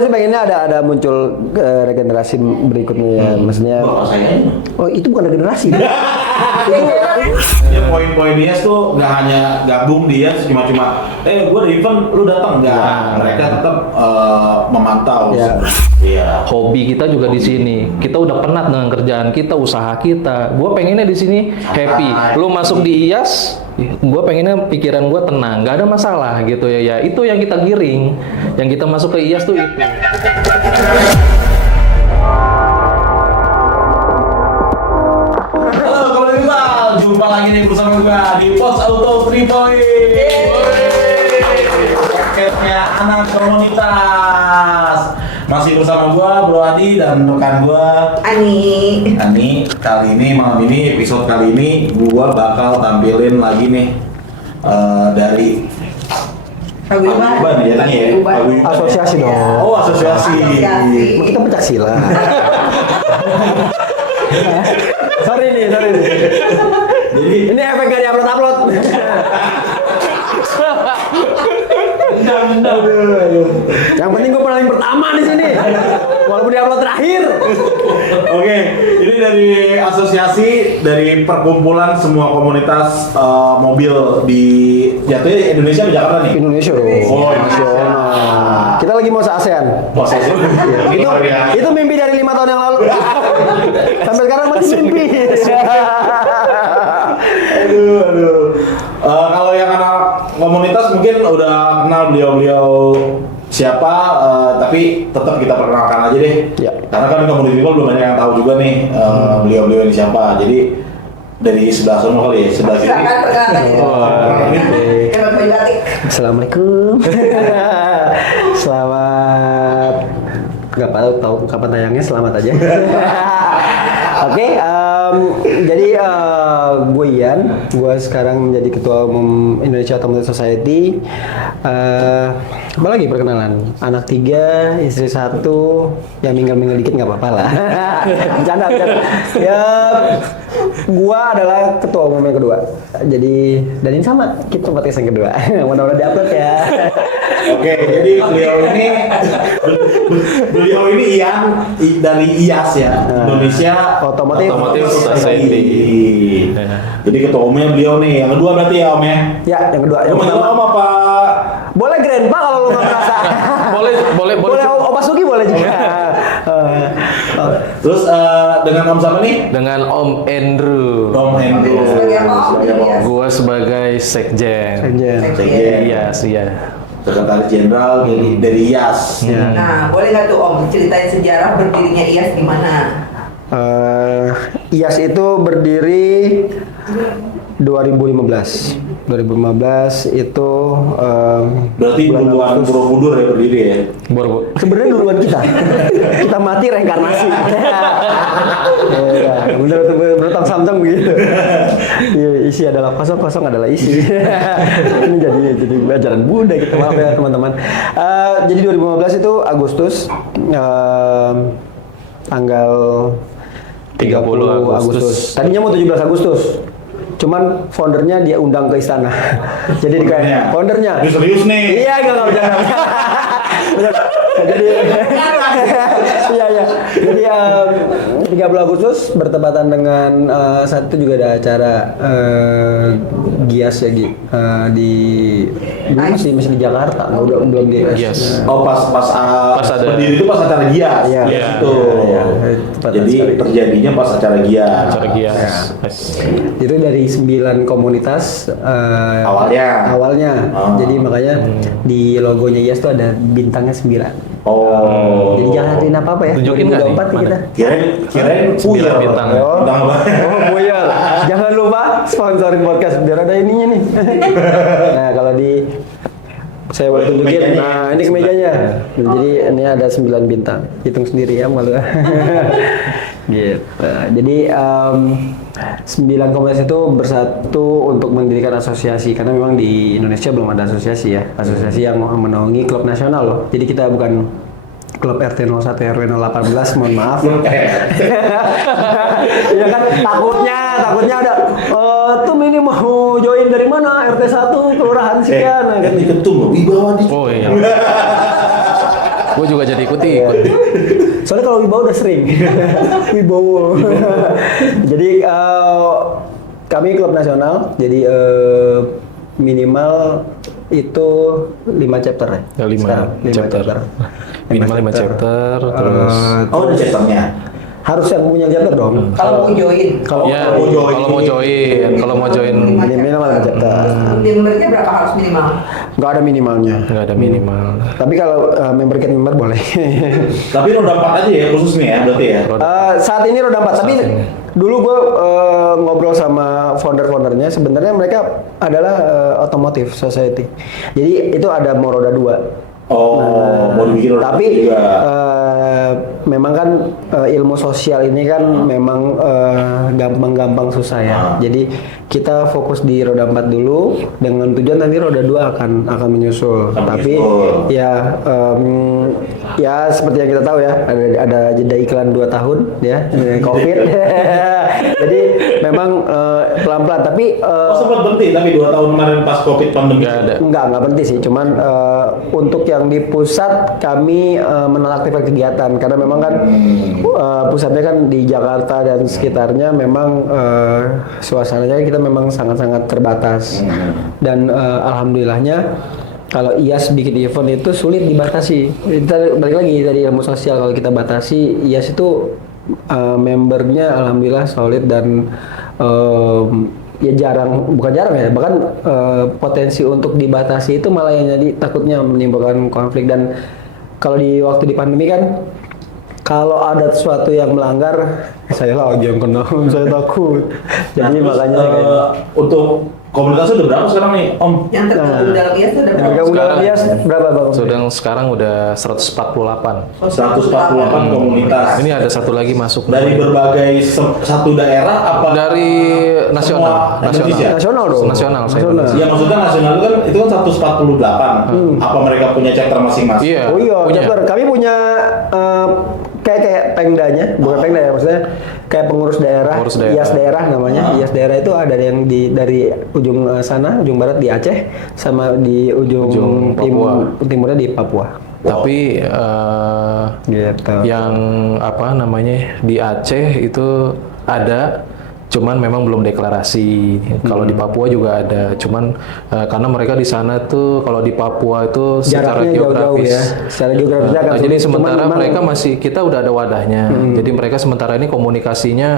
sih pengennya ada muncul regenerasi berikutnya ya. Maksudnya. Oh itu bukan regenerasi. Ya poin-poin dia tuh nggak hanya gabung dia cuma gue ada event lu datang nggak, mereka tetap memantau. Iya. Hobi kita juga di sini. Kita udah penat dengan kerjaan kita, usaha kita. Gue pengennya di sini happy. Lu masuk di IAS, gue pengennya pikiran gue tenang, nggak ada masalah gitu ya. Ya itu yang kita giring, yang kita masuk ke IAS tuh itu. Jumpa lagi nih bersama gue di Pos Auto 3 Point. Podcastnya anak komunitas. Masih bersama gue Bro Adi dan rekan gue Ani. Kali ini malam ini episode kali ini gue bakal tampilin lagi nih dari Paguyuban nih jatuhnya ya. Asosiasi dong. Oh asosiasi. Kita pencak silat. Sorry nih. Jadi Ini efek gak di-upload. Yang penting gue paling pertama di sini. Walaupun di-upload terakhir. Oke, ini dari asosiasi dari perkumpulan semua komunitas mobil di jatuhnya Indonesia atau Jakarta nih? Indonesia dong. Oh, nasional. Kita lagi mau se-ASEAN. Posisi Itu mimpi dari 5 tahun yang lalu. Sampai sekarang masih mimpi. Aduh. Kalau yang anak komunitas mungkin udah kenal beliau siapa, tapi tetap kita perkenalkan aja deh. Ya. Karena kan komunitas people belum banyak yang tahu juga nih beliau ini siapa. Jadi dari sebelah sana kali ya, sebelah sini. Silakan perkenalkan diri. Hebat batik. Assalamualaikum. Selamat. Gak tahu kapan tayangnya, selamat aja. Oke, jadi gue Ian, gue sekarang menjadi ketua umum Indonesia Automotive Society. Apa lagi perkenalan? Anak 3, istri 1, yang minggal dikit nggak apa-apa lah. Bercanda. Ya, gue adalah ketua umum yang kedua. Jadi, dan ini sama, kita podcast yang kedua. Mudah-mudahan diupload ya. Oke, jadi beliau ini Ian dari IAS ya, Indonesia Automotive Society. Jadi ketua umumnya beliau nih. Yang kedua berarti ya Om ya? Ya, yang kedua. Yang pertama Om apa? Boleh grandpa kalau lu nggak merasa. boleh. Boleh Om Basuki boleh juga. Terus dengan Om siapa nih? Dengan Om Andrew. Om Hendro. Sebagai apa, Om? Gua sebagai sekjen. Sekjen. Iya. Sekretaris Jenderal dari IAS. Nah, boleh nggak tuh Om ceritain sejarah berdirinya IAS di mana? IAS itu berdiri 2015 itu Berarti duluan Borobudur ya berdiri ya? sebenarnya duluan kita mati reinkarnasi. Ya, berutang Samsung begitu. Isi adalah kosong adalah isi. Ini jadi pelajaran Buddha gitu, maaf ya teman-teman. Jadi 2015 itu Agustus, tanggal 30 Agustus. Tadinya mau 17 Agustus. Cuman foundernya dia undang ke istana. Jadi kayak foundernya. Serius nih. Iya, enggak bercanda. Jadi iya. Jadi 30 Agustus bertepatan dengan saat itu juga ada acara GIAS ya di masih di Jakarta, belum di Yes. Oh pas ada berdiri itu pas acara GIAS. Iya. Itu. Jadi terjadinya pas acara GIAS. Acara GIAS. Itu dari 9 komunitas awalnya. Jadi makanya di logonya IAS tuh ada bintangnya 9. Oh. Jadi jangan hariin apa-apa ya. Tunjukin nggak nih? 2024 nih kita. Kirain Sembilan bintang. Bintang apa? Puyol. Jangan lupa sponsorin podcast biar ada ininya nih. Nah, kalau di saya boleh tunjukin. Nah, ini kemejanya. Jadi ini ada 9 bintang. Hitung sendiri ya malu. Gitu. Jadi 9 komunitas itu bersatu untuk mendirikan asosiasi karena memang di Indonesia belum ada asosiasi ya. Asosiasi yang menaungi klub nasional loh. Jadi kita bukan klub RT 01 RW 018, mohon maaf. Ya kan takutnya ada tuh ini mau join dari mana? RT 1 kelurahan sekian. Ganti ketum loh, wibawa di. Oh iya. Gue juga jadi ikut. Soalnya kalau Wibowo udah sering. Wibowo. Jadi kami klub nasional, jadi minimal itu 5 chapter ya. Ya, 5 Sekarang, chapter. Minimal 5 chapter, terus Oh, ada chapternya. harus yang punya chapter dong. Kalau mau join. ya, mau join. kalau mau join Minimal 5 chapter. Membernya berapa harus minimal? Nggak ada minimalnya. nggak ada minimal. Tapi kalau member get member boleh. Tapi roda 4 aja ya khusus nih ya berarti ya. Saat ini roda 4, tapi dulu gue ngobrol sama founder-foundernya, sebenarnya mereka adalah automotive society. Jadi itu ada mau roda 2. Oh, mau dibikin roda Tapi juga. memang kan ilmu sosial ini kan memang gampang-gampang susah ya. Jadi kita fokus di roda 4 dulu dengan tujuan nanti roda 2 akan menyusul. Akan Tapi menyusul. ya ya seperti yang kita tahu ya, ada jeda iklan 2 tahun ya, Covid. Jadi memang pelan-pelan, tapi Oh, sempat berhenti tapi 2 tahun kemarin pas Covid pandemi. Nggak ada. nggak berhenti sih, cuman untuk yang di pusat kami menonaktifkan kegiatan karena memang kan pusatnya kan di Jakarta dan sekitarnya, memang suasananya kita memang sangat-sangat terbatas dan alhamdulillahnya kalau IAS bikin event itu sulit dibatasi. Kita balik lagi dari ilmu sosial, kalau kita batasi IAS itu membernya alhamdulillah solid dan ya bukan jarang ya, bahkan potensi untuk dibatasi itu malah yang jadi takutnya menimbulkan konflik. Dan kalau waktu di pandemi kan, kalau ada sesuatu yang melanggar, saya lagi yang kena, saya takut. Jadi Nah, terus, makanya kayak untuk komunitasnya udah berapa sekarang nih Om? Yang tergabung dalam IAS itu ada yang berapa? bergabung dalam Sekarang- IAS berapa bang? Sekarang udah 148. 148 komunitas. Ini ada satu lagi masuk Dari berbagai satu daerah apa? dari nasional, Semua Indonesia? Nasional dong. Nasional, Nasional. Ya maksudnya nasional itu kan 148. Apa mereka punya chapter masing-masing? Iya. Oh iya, punya. chapter. Kami punya kayak pengdanya, bukan pengda ya, maksudnya kayak pengurus daerah, Pengurus daerah. IAS daerah namanya. IAS daerah itu ada yang dari ujung sana, ujung barat di Aceh, sama di ujung Papua. timurnya di Papua. Tapi Gitu. yang apa namanya di Aceh itu ada, cuman memang belum deklarasi. Kalau di Papua juga ada, cuman karena mereka di sana tuh, kalau di Papua itu secara Jaraknya jauh-jauh geografis. ya. Secara geografisnya agak Jadi sulit. sementara Cuman memang- mereka masih, kita udah ada wadahnya. Jadi mereka sementara ini komunikasinya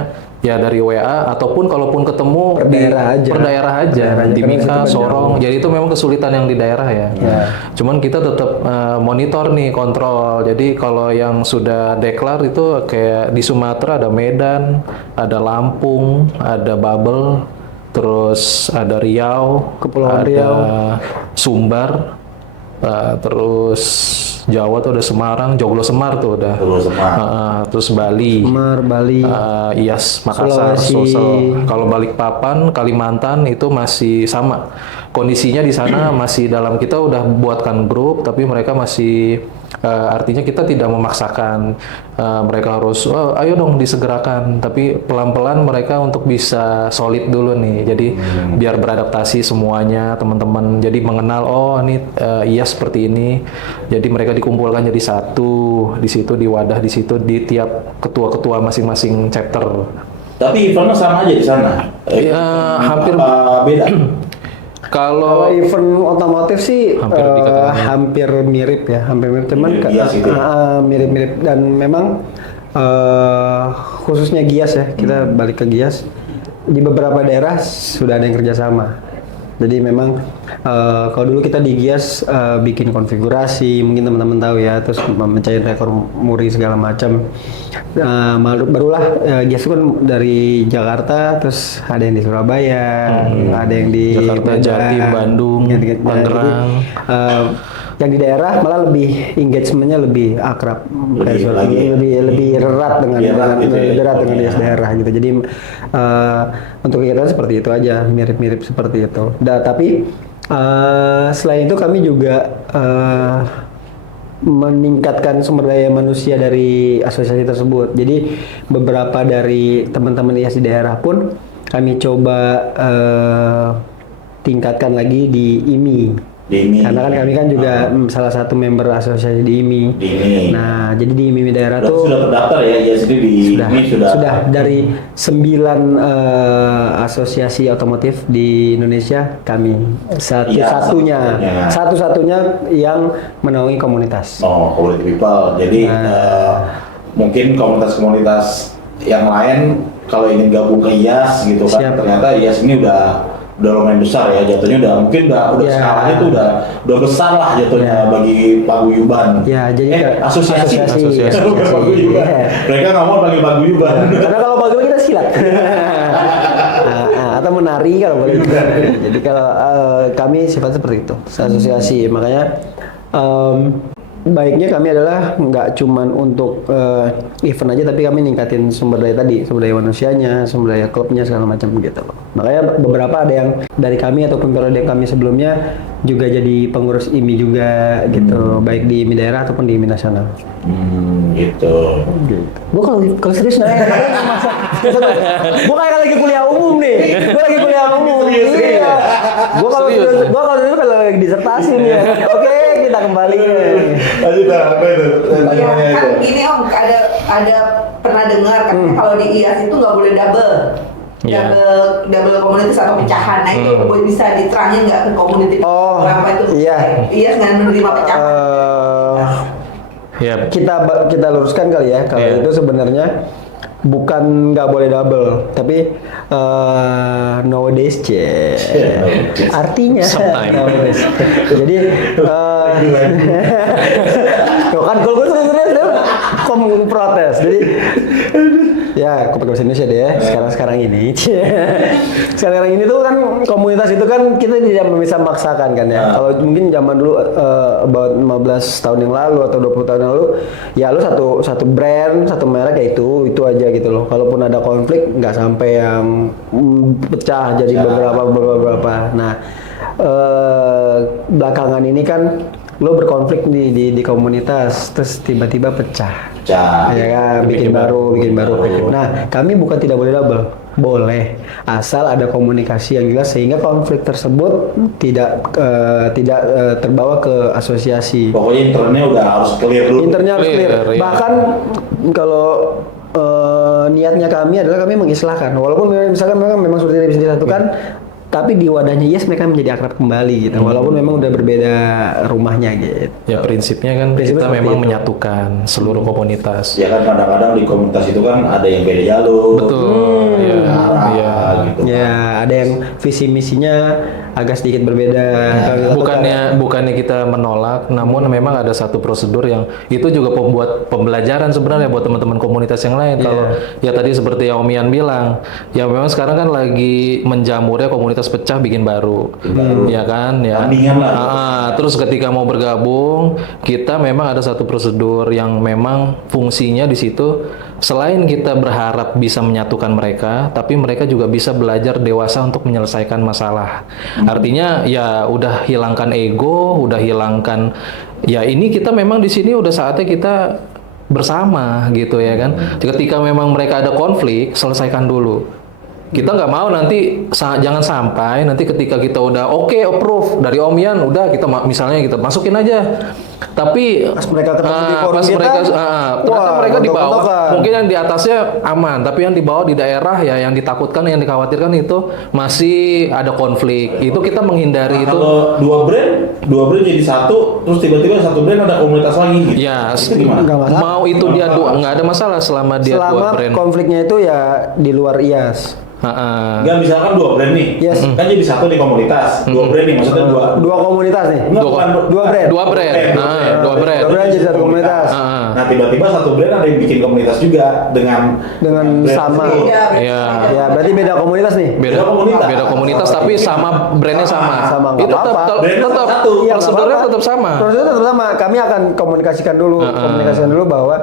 ya dari WA, ataupun kalaupun ketemu Per daerah aja. per daerah aja, Daerah aja, Timika, karena situ Sorong. Jadi itu memang kesulitan yang di daerah ya. Cuman kita tetap monitor nih, kontrol. Jadi kalau yang sudah deklar itu kayak di Sumatera ada Medan, ada Lampung, ada Babel, terus ada Riau, Kepulauan ada Riau. Sumbar, terus Jawa tuh ada Semarang, Joglo Semar tuh udah. Joglo Semar. Terus Bali. Semar, Bali. Iyas, Makassar, Sulawesi. Sulsel. Kalau Balikpapan, Kalimantan itu masih sama. Kondisinya di sana masih dalam, kita udah buatkan grup, tapi mereka masih artinya kita tidak memaksakan mereka harus ayo dong disegerakan, tapi pelan-pelan mereka untuk bisa solid dulu nih. Jadi biar beradaptasi semuanya teman-teman. Jadi mengenal ini Iyas seperti ini. Jadi mereka dikumpulkan jadi satu di situ, di wadah di situ, di tiap ketua-ketua masing-masing chapter. Tapi eventnya sama aja di sana. Hampir apa beda. Kalau kalau event otomotif sih Hampir dikatakan. hampir mirip ya, hampir mirip, cuman Mirip Gias gitu ya? mirip-mirip, dan memang khususnya Gias ya, kita balik ke Gias, di beberapa daerah sudah ada yang kerjasama. Jadi memang kalau dulu kita di Gias bikin konfigurasi, mungkin teman-teman tahu ya, terus mencapai rekor muri segala macam. Barulah Gias itu kan dari Jakarta, terus ada yang di Surabaya, ada yang di Jakarta, Medan, Jatim, Bandung, gitu-gitu. Jadi, Tangerang. yang di daerah malah lebih engagementnya lebih akrab, lebih erat dengan Lebih erat gitu ya. lebih erat dengan Oke. Gias daerah gitu. Jadi untuk kegiatan seperti itu aja, mirip-mirip seperti itu. Tapi selain itu kami juga meningkatkan sumber daya manusia dari asosiasi tersebut. Jadi beberapa dari teman-teman IAS di daerah pun kami coba tingkatkan lagi di IMI. Di IMI. Karena kan kami kan juga salah satu member asosiasi di IMI. Di IMI. Nah, jadi di IMI daerah Berarti tuh sudah terdaftar ya IASD di IMI sudah dari 9 asosiasi otomotif di Indonesia kami satu-satunya yang menaungi komunitas. Oh, quality people. Jadi mungkin komunitas-komunitas yang lain kalau ingin gabung ke IAS gitu kan, Siap. ternyata IAS ini udah lumayan besar ya jatuhnya, udah Ya. skalanya tuh udah besar lah jatuhnya bagi paguyuban. Ya, jadi asosiasi. Asosiasi. Bukan paguyuban. Iya. Mereka nggak mau panggil paguyuban. Karena kalau pagi kita silat. Atau menari kalau boleh. Jadi kalau kami sifatnya seperti itu, asosiasi. Makanya baiknya kami adalah nggak cuman untuk event aja, tapi kami ningkatin sumber daya tadi, sumber daya manusianya, sumber daya klubnya segala macam gitu loh. Makanya beberapa ada yang dari kami ataupun periode kami sebelumnya juga jadi pengurus IMI juga gitu, baik di IMI daerah ataupun di IMI nasional. Gitu. Gue kalau serius nanya, gue kayak lagi kuliah umum nih. Gue lagi kuliah umum. Iya. Gue kalau serius kalau lagi disertasi nih. Ya. Oke, kita kembali. Lanjut apa itu? Iya, kan ini Om ada pernah dengar katanya kalau di IAS itu nggak boleh double. Iya. Double komunitas atau pecahan. Nah itu bisa diterangin nggak ke komunitas Oh, berapa itu? iya. IAS nggak menerima pecahan. Ya. Kita luruskan kali ya. Kalau Iya. itu sebenarnya bukan nggak boleh double, tapi nowadays artinya Sometime. nowadays. Jadi tuh kan kalau gue serius dia ngomong protes. Jadi ya aku pakai bahasa Indonesia deh ya. Sekarang ini sekarang ini tuh kan komunitas itu kan kita tidak bisa memaksakan kan ya. Kalau mungkin zaman dulu about 15 tahun yang lalu atau 20 tahun yang lalu ya lu satu brand, satu merek ya itu aja gitu loh. Kalaupun ada konflik nggak sampai yang pecah jadi beberapa. Nah, belakangan ini kan lo berkonflik di komunitas terus tiba-tiba pecah. Ya kan, bikin baru. Nah, kami bukan tidak boleh double. Boleh, asal ada komunikasi yang jelas sehingga konflik tersebut tidak terbawa ke asosiasi. Pokoknya internalnya udah harus clear dulu. Internalnya harus clear. Clear, iya. Bahkan kalau niatnya kami adalah kami mengislahkan. Walaupun misalkan memang sudah tidak bisa disatukan, tapi di wadahnya Yes mereka menjadi akrab kembali gitu. Walaupun memang udah berbeda rumahnya gitu. Ya prinsipnya kan Prinsipnya kita seperti memang itu. menyatukan seluruh komunitas. Ya kan kadang-kadang di komunitas itu kan ada yang beda jalur. Betul. Iya. Arah, Iya. gitu. Ya, ada yang visi misinya agak sedikit berbeda. Kalau Bukannya kita menolak, namun memang ada satu prosedur yang itu juga buat pembelajaran sebenarnya buat teman-teman komunitas yang lain. Kalau ya tadi seperti yang Om Ian bilang, ya memang sekarang kan lagi menjamurnya komunitas pecah bikin baru, ya kan? Ya. Tandingan lah. Terus ketika mau bergabung, kita memang ada satu prosedur yang memang fungsinya di situ. Selain kita berharap bisa menyatukan mereka, tapi mereka juga bisa belajar dewasa untuk menyelesaikan masalah. Artinya ya udah hilangkan ego, udah hilangkan ya ini kita memang di sini udah saatnya kita bersama gitu ya kan. Ketika memang mereka ada konflik, selesaikan dulu. Kita nggak mau nanti jangan sampai nanti ketika kita udah oke, approve dari Om Yan udah kita misalnya kita masukin aja. Tapi pas mereka ketemu di forum pas kita, mereka ternyata mereka di bawah gontok-gontokan. mungkin yang di atasnya aman, tapi yang di bawah di daerah ya yang ditakutkan yang dikhawatirkan itu masih ada konflik. Itu kita menghindari itu. Kalau dua brand jadi satu, terus tiba-tiba satu brand ada komunitas lagi. Gitu. Ya, Itu gimana? Nggak masalah. mau itu dia nggak ada masalah selama dia dua Selama brand. konfliknya itu ya di luar IAS. Enggak, misalkan dua brand nih, Yes. kan jadi satu di komunitas, dua brand nih, maksudnya dua. Komunitas nih. Enggak, bukan Dua brand. Dua brand. Dua brand. Dua brand jadi satu komunitas. Nah, tiba-tiba satu brand ada yang bikin komunitas juga dengan Dengan brand sama. tersebut. Iya. Ya, berarti beda komunitas nih. Beda komunitas tapi sama brandnya sama. Sama, nggak Itu apa-apa. Brandnya tetap satu. Iya, prosedurnya nggak apa-apa. tetap sama. Prosedurnya tetap sama. Kami akan komunikasikan dulu, bahwa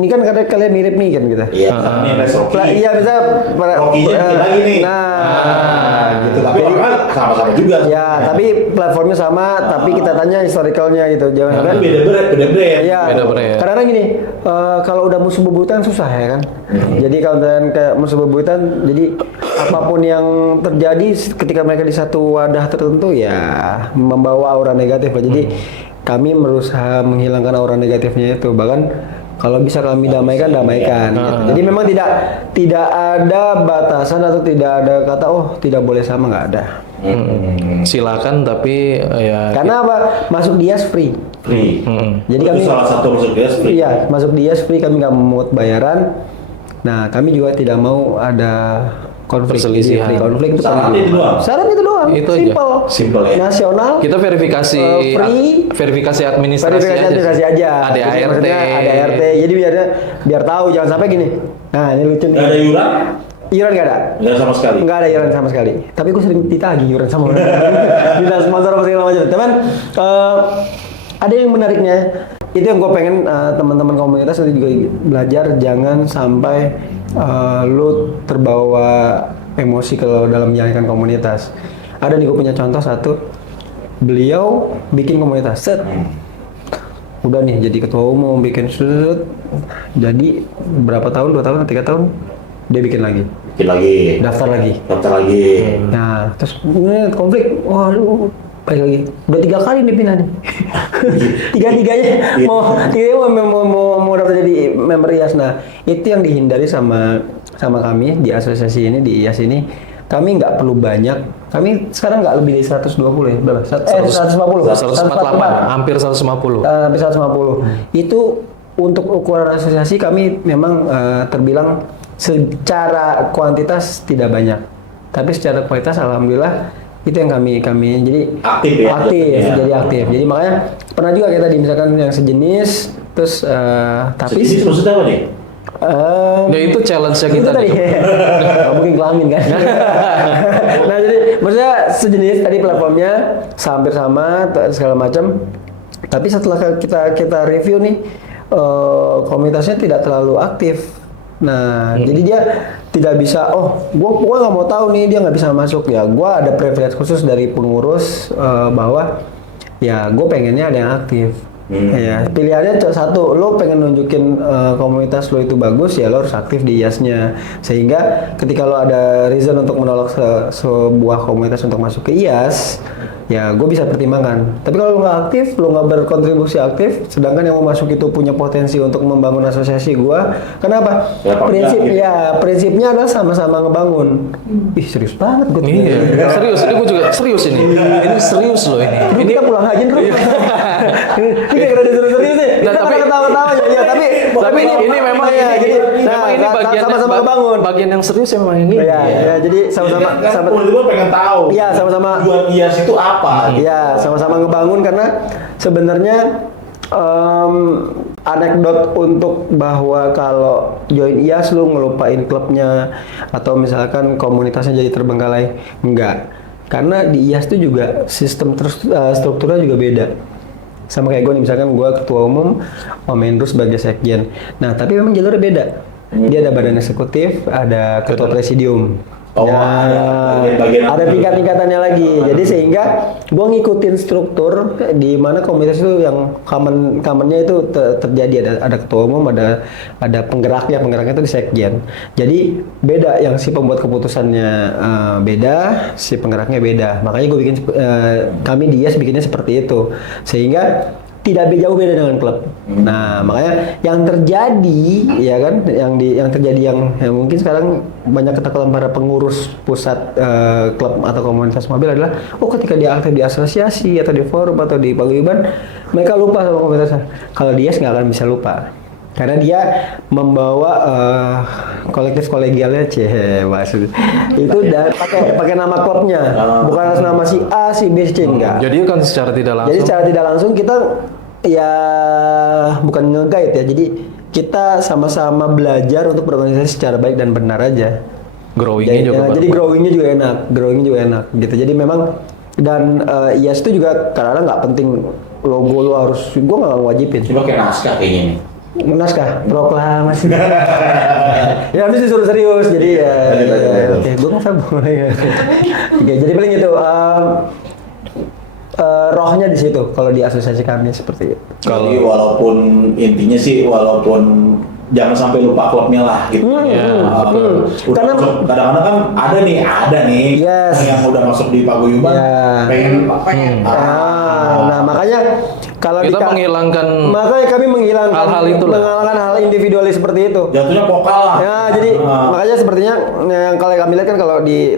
ini kan kalian mirip nih kan gitu. Iya, misalnya Les Rocky. Iya bisa Rocky-nya bikin lagi nih. Nah, gitu. Tapi orang kan sama-sama juga. Ya, tapi platformnya sama, tapi kita tanya historicalnya gitu. Jangan sampai Tapi beda brand. Iya. Beda brand. Kadang-kadang gini, kalau udah musuh bebuyutan susah ya kan. Jadi kalau misalkan kayak musuh bebuyutan, jadi apapun yang terjadi ketika mereka di satu wadah tertentu ya membawa aura negatif lah. Jadi kami berusaha menghilangkan aura negatifnya itu. Bahkan kalau bisa kami damaikan. Gitu. Jadi memang tidak ada batasan atau tidak ada kata tidak boleh sama, nggak ada. Silakan tapi ya Karena apa? Masuk Dias free. Free. Jadi Itu kami salah satu masuk dia free. Iya, masuk Dias free, kami nggak memungut bayaran. Nah, kami juga tidak mau ada konflik. Perselisihan. Jadi free konflik itu Syarat kami- itu doang? Syarat itu doang. Itu aja. Simple. Simple ya. Nasional. kita verifikasi free. verifikasi administrasi Verifikasi aja. administrasi aja. Ada Jadi ART. maksudnya ada ART. Jadi biar tahu, jangan sampai gini. Nah, ini lucu nih. Nggak ada iuran? Iuran nggak ada. Nggak sama sekali. Nggak ada iuran sama sekali. Tapi gue sering ditagih iuran sama orang. Bisa sponsor apa segala macam. Teman, ada yang menariknya. Itu yang gue pengen teman-teman komunitas nanti juga belajar, jangan sampai lu terbawa emosi kalau dalam menjalankan komunitas. Ada nih gue punya contoh satu. Beliau bikin komunitas. Set. Udah nih jadi ketua umum, bikin set. Jadi berapa tahun? 2 tahun, 3 tahun dia bikin lagi. Bikin lagi. Daftar lagi. Daftar lagi. Nah, terus konflik, waduh, balik lagi. Udah 3 kali nih pindah nih. Tiga-tiganya mau daftar jadi member IAS. Nah, itu yang dihindari sama kami di asosiasi ini, di IAS ini. Kami nggak perlu banyak. Kami sekarang nggak lebih dari 120 ya, berapa? 150. 148, hampir 150. Hampir 150. Itu untuk ukuran asosiasi kami memang terbilang secara kuantitas tidak banyak, tapi secara kualitas alhamdulillah itu yang kami jadi Aktif ya, jadinya. jadi aktif. Jadi makanya pernah juga kayak tadi misalkan yang sejenis terus tapi Sejenis maksudnya apa nih? Ya itu challenge-nya itu kita tadi nih. mungkin kelamin kan. Nah jadi maksudnya sejenis tadi platformnya hampir sama segala macam, tapi setelah kita review nih komunitasnya tidak terlalu aktif. Nah, jadi dia tidak bisa, gua nggak mau tahu nih, dia nggak bisa masuk. Ya, gua ada privilege khusus dari pengurus bahwa ya gue pengennya ada yang aktif. Ya, pilihannya satu, lo pengen nunjukin komunitas lo itu bagus, ya lo harus aktif di IAS-nya. Sehingga ketika lo ada reason untuk menolak sebuah komunitas untuk masuk ke IAS, ya gue bisa pertimbangkan. Tapi kalau lo nggak aktif, lo nggak berkontribusi aktif, sedangkan yang mau masuk itu punya potensi untuk membangun asosiasi gue, kenapa? Ya, Prinsipnya adalah sama-sama ngebangun. Ih serius banget gue. Iya, serius. Ini gue juga serius ini. Ini serius loh ini. Ini kita pulang aja dulu. Ini kayak udah disuruh serius nih. Nah, Kita tapi- ketawa-ketawa ya, tapi ini memang ya, jadi memang ini bagian sama-sama ngebangun. bagian yang serius memang ini. Ya, jadi sama-sama Kan gue pengen tahu. Iya, sama-sama. Tujuan IAS itu apa? Iya, sama-sama ngebangun karena sebenarnya anekdot untuk bahwa kalau join IAS lu ngelupain klubnya atau misalkan komunitasnya jadi terbengkalai, enggak. Karena di IAS itu juga sistem strukturnya juga beda. Sama kayak gue nih, misalkan gue ketua umum, Om Hendro sebagai sekjen. Nah, tapi memang jalurnya beda. Dia ada badan eksekutif, ada ketua presidium. Oh, Nah, ada bagian- ada tingkat-tingkatannya lagi. Jadi sehingga gue ngikutin struktur di mana komunitas itu yang commonnya itu terjadi, ada ketua umum, ada penggeraknya itu di sekjen. Jadi beda, yang si pembuat keputusannya beda, si penggeraknya beda. Makanya gue bikin kami di IAS bikinnya seperti itu sehingga tidak jauh beda dengan klub. Nah, makanya yang terjadi ya kan, yang terjadi yang mungkin sekarang banyak ketakutan para pengurus pusat klub atau komunitas mobil adalah ketika dia aktif di asosiasi atau di forum atau di paguyuban, mereka lupa sama komunitasnya. Kalau dia nggak akan bisa lupa. Karena dia membawa kolektif kolegialnya maksud itu pakai nama klubnya, bukan atas nama si A, si B, si C, enggak. Jadi kan secara tidak langsung. Jadi secara tidak langsung kita ya bukan nge-guide ya. Jadi kita sama-sama belajar untuk berorganisasi secara baik dan benar aja. growingnya juga. Jadi growingnya juga enak gitu. Jadi memang dan IAS itu juga kadang-kadang nggak penting logo lo harus, gue nggak ngewajibin. Coba kayak naskah kayaknya nih. naskah proklamasi. Ya habis disuruh serius jadi ya. Oke, gue nggak boleh ya. Oke, jadi paling itu rohnya di situ kalau di asosiasi kami seperti itu. Jadi walaupun intinya sih walaupun jangan sampai lupa klubnya lah gitu. Karena kadang-kadang kan ada nih Yes. yang udah masuk di paguyuban pengen nah makanya kalau Kita menghilangkan makanya kami menghilangkan hal-hal itulah. menghilangkan hal individualis seperti itu. jatuhnya vokal lah. Ya, jadi makanya sepertinya yang kalau kami lihat kan kalau di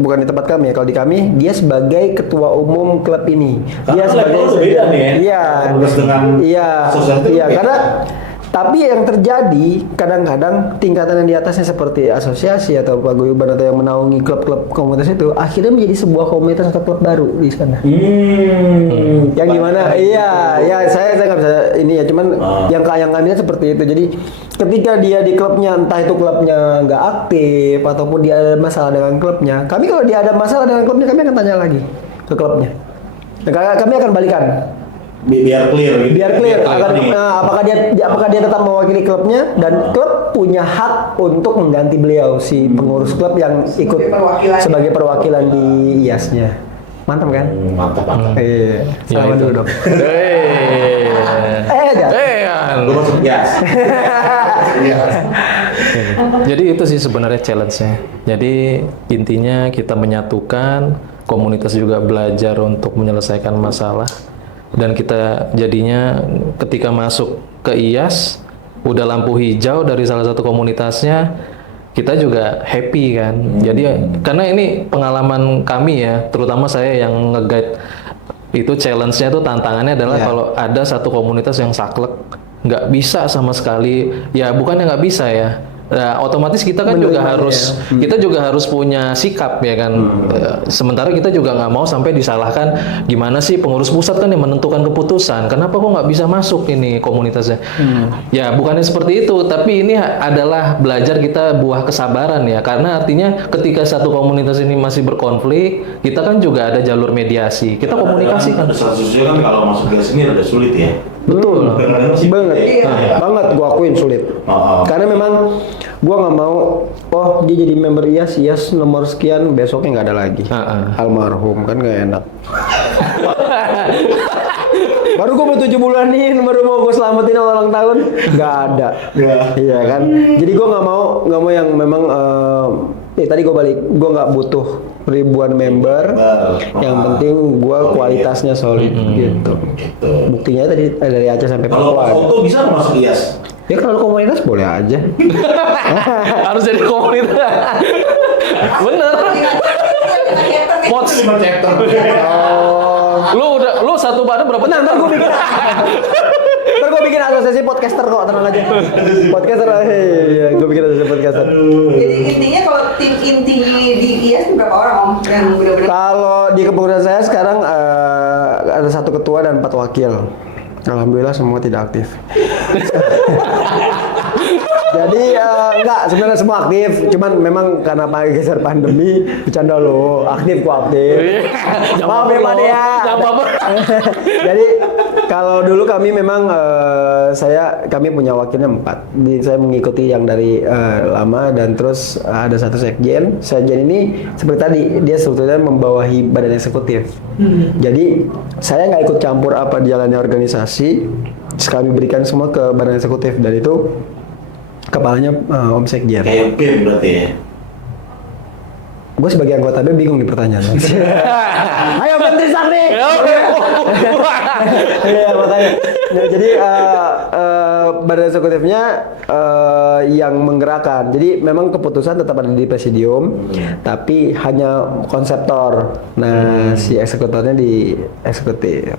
bukan di tempat kami ya, kalau di kami dia sebagai ketua umum klub ini. Dia Karena sebagai level tuh beda nih ya. Iya. Terus dengan asosiasi itu Iya, beda. karena tapi yang terjadi kadang-kadang tingkatan yang di atasnya seperti asosiasi atau paguyuban atau yang menaungi klub-klub komunitas itu akhirnya menjadi sebuah komunitas atau klub baru di sana. Yang gimana? Iya, saya nggak bisa ini ya, cuman yang kami lihat seperti itu. Jadi ketika dia di klubnya, entah itu klubnya nggak aktif ataupun dia ada masalah dengan klubnya, kami kalau dia ada masalah dengan klubnya, kami akan tanya lagi ke klubnya. Kami akan balikan. Biar clear gitu. Biar clear, akan, nih. apakah dia tetap mewakili klubnya dan klub punya hak untuk mengganti beliau si pengurus klub yang ikut sebagai perwakilan di IAS-nya. Mantap kan? Mantap. Iya. Selamat itu. dulu dong. Jangan. Lu masuk gas. Jadi itu sih sebenarnya challenge-nya. Jadi intinya kita menyatukan, komunitas juga belajar untuk menyelesaikan masalah, dan kita jadinya ketika masuk ke IAS udah lampu hijau dari salah satu komunitasnya, kita juga happy kan. Jadi karena ini pengalaman kami ya, terutama saya yang nge-guide, itu challenge-nya tuh tantangannya adalah kalau ada satu komunitas yang saklek, nggak bisa sama sekali, ya bukannya nggak bisa ya, nah, otomatis kita kan juga harus kita juga harus punya sikap ya kan. Sementara kita juga nggak mau sampai disalahkan, gimana sih pengurus pusat kan yang menentukan keputusan, kenapa kok nggak bisa masuk ini komunitasnya. Ya bukannya seperti itu, tapi ini adalah belajar kita buah kesabaran ya, karena artinya ketika satu komunitas ini masih berkonflik, kita kan juga ada jalur mediasi, kita komunikasi kan. Ada statusnya kan kalau masuk gas ini rada sulit ya. Betul. Banget gua akuin sulit. Karena memang gua nggak mau dia jadi member IAS nomor sekian besoknya nggak ada lagi. Almarhum kan nggak enak. Baru gua mau 7 bulanin, baru mau gua selamatin ulang tahun, nggak ada. Iya kan. Jadi gua nggak mau yang memang tadi gua balik, gua nggak butuh ribuan member. Yang penting gua kualitasnya solid gitu. Buktinya tadi dari Aceh sampai Kalau Papua. auto bisa nggak masuk IAS? Ya kalau komunitas boleh aja. Harus jadi komunitas. Bener. Pots. 5 chapter. Lu satu badan berapa? Ntar gue bikin asosiasi podcaster kok, tenang aja. Podcaster, iya, gue bikin asosiasi podcaster. Jadi intinya kalau tim inti di IAS berapa orang Om yang benar-benar? Kalau di kepengurusan saya sekarang ada 1 ketua dan 4 wakil. Alhamdulillah semua tidak aktif. Jadi enggak, sebenarnya semua aktif, cuman memang karena geser pandemi, bercanda loh, aktif kok aktif. Maaf ya Pak Dea. Jadi kalau dulu kami memang kami punya wakilnya 4. Saya mengikuti yang dari lama, dan terus ada 1 sekjen. Sekjen ini seperti tadi, dia sebetulnya membawahi badan eksekutif. Jadi saya nggak ikut campur apa jalannya organisasi, kami berikan semua ke badan eksekutif, dan itu kepalanya Om Sekjen. Kayak BEM berarti ya. Gue sebagai anggota BEM bingung nih pertanyaan. Ayo Menteri Sakti. Iya makanya. Nah, jadi badan eksekutifnya yang menggerakkan. Jadi memang keputusan tetap ada di presidium, tapi hanya konseptor. Nah si eksekutornya di eksekutif.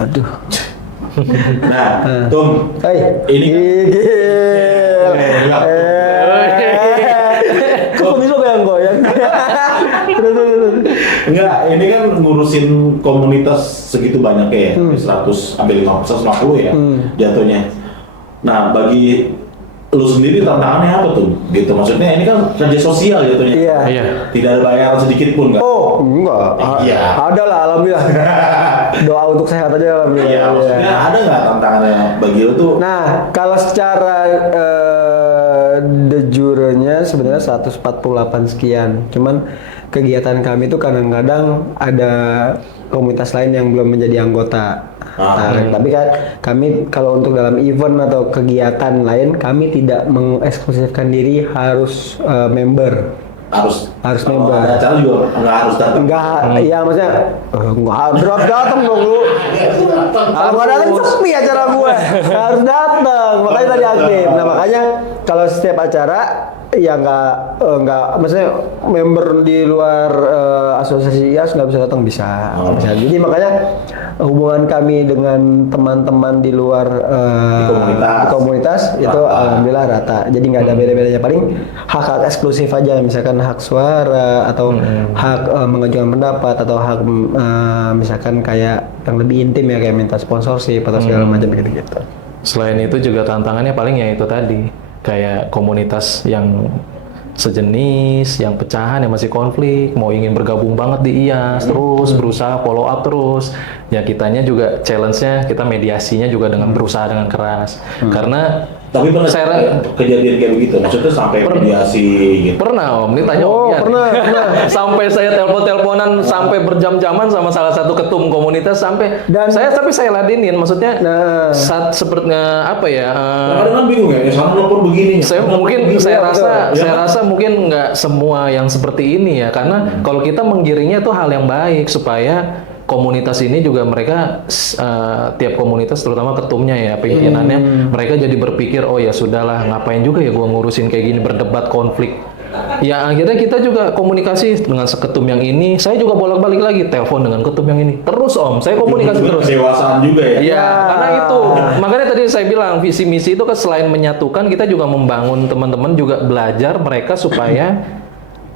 Aduh. Nah, Tum, ini kok bisa goyang-goyang? enggak, ini kan ngurusin komunitas segitu banyak ya, 100 sampai 150 ya jatuhnya. Nah, bagi lu sendiri tantangannya apa tuh? Gitu maksudnya ini kan kerja sosial gitu ya. Iya. Tidak ada bayaran sedikit pun kan? Oh, enggak. Iya. Ada lah, alhamdulillah. Doa untuk sehat aja alhamdulillah. Iya, maksudnya ada nggak tantangannya bagi lu tuh? Nah, kalau secara de jure-nya sebenarnya 148 sekian. Cuman kegiatan kami itu kadang-kadang ada komunitas lain yang belum menjadi anggota. Tapi kan kami kalau untuk dalam event atau kegiatan lain kami tidak mengeksklusifkan diri harus member. Harus kalau member. ada acara juga nggak harus datang. Enggak, iya maksudnya enggak harus datang dong lu. Kalau nggak datang sepi acara gue. Harus datang, makanya tadi aktif. Nah makanya kalau setiap acara ya nggak maksudnya member di luar asosiasi IAS nggak bisa datang bisa. Jadi makanya hubungan kami dengan teman-teman di luar Di komunitas itu rata. alhamdulillah rata. Jadi nggak ada beda-bedanya, paling hak-hak eksklusif aja, misalkan hak suara atau hak mengajukan pendapat atau hak misalkan kayak yang lebih intim ya kayak minta sponsorship atau segala macam gitu-gitu. Selain itu juga tantangannya paling ya itu tadi, kayak komunitas yang sejenis, yang pecahan, yang masih konflik, mau ingin bergabung banget di IAS, terus berusaha follow up terus. Ya kitanya juga challenge-nya, kita mediasinya juga dengan berusaha dengan keras. Karena Tapi pernah saya kejadian kayak begitu, maksudnya sampai mediasi gitu. pernah Om, ini tanya Oh, Om Ian. pernah. Sampai saya telepon-teleponan sampai berjam-jaman sama salah satu ketum komunitas sampai Dan- tapi saya ladenin, maksudnya Nah. saat seperti apa ya? Kadang-kadang kan bingung ya, sama nelfon begini. Saya nelfon mungkin begini. saya Ya, rasa betul. saya Ya. rasa mungkin nggak semua yang seperti ini ya, karena kalau kita menggiringnya itu hal yang baik supaya komunitas ini juga mereka tiap komunitas terutama ketumnya ya pimpinannya mereka jadi berpikir oh ya sudahlah ngapain juga ya gua ngurusin kayak gini berdebat konflik. Ya akhirnya kita juga komunikasi dengan seketum yang ini, saya juga bolak-balik lagi telepon dengan ketum yang ini. Terus Om, saya komunikasi Juga terus. kedewasaan juga ya. Iya, karena itu makanya tadi saya bilang visi misi itu kan selain menyatukan kita juga membangun teman-teman juga belajar mereka supaya